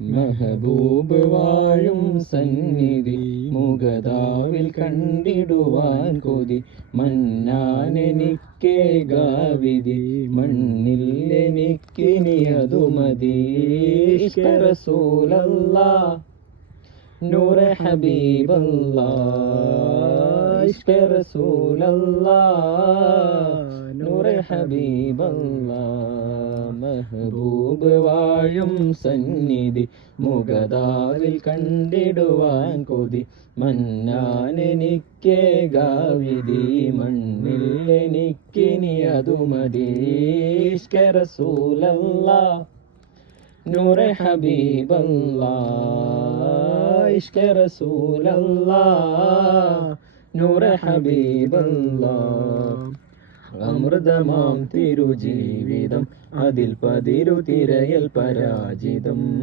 മെഹബൂബ് വാഴും സന്നിധി മുഗദാവിൽ കണ്ടിടുവാൻ കൊതി. മന്നാനെനിക്കേകാവിധി മണ്ണിൽ എനിക്കിനി അതു മതി. ഇഷ്ക റസൂലല്ലാഹ് നൂറെ ഹബീബല്ലാഹ്. ഇഷ്ക റസൂലല്ലാഹ് നൂറെ ഹബീബല്ലാഹ്. മെഹബൂബ് വാഴും സന്നിധി മുഗദാവിൽ കണ്ടിടുവാൻ കൊതി. മന്നാനെനിക്കേകാവിധി മണ്ണിൽ എനിക്കിനി അതു മതി. ഇഷ്ക റസൂലല്ലാഹ് നൂറെ ഹബീബല്ലാഹ്. ഇഷ്ക റസൂലല്ലാഹ് നൂറെ ഹബീബല്ലാഹ്. അമൃതമാം തിരുജീവിതം അതിൽ പതിരു തിരയൽ പരാജിതം.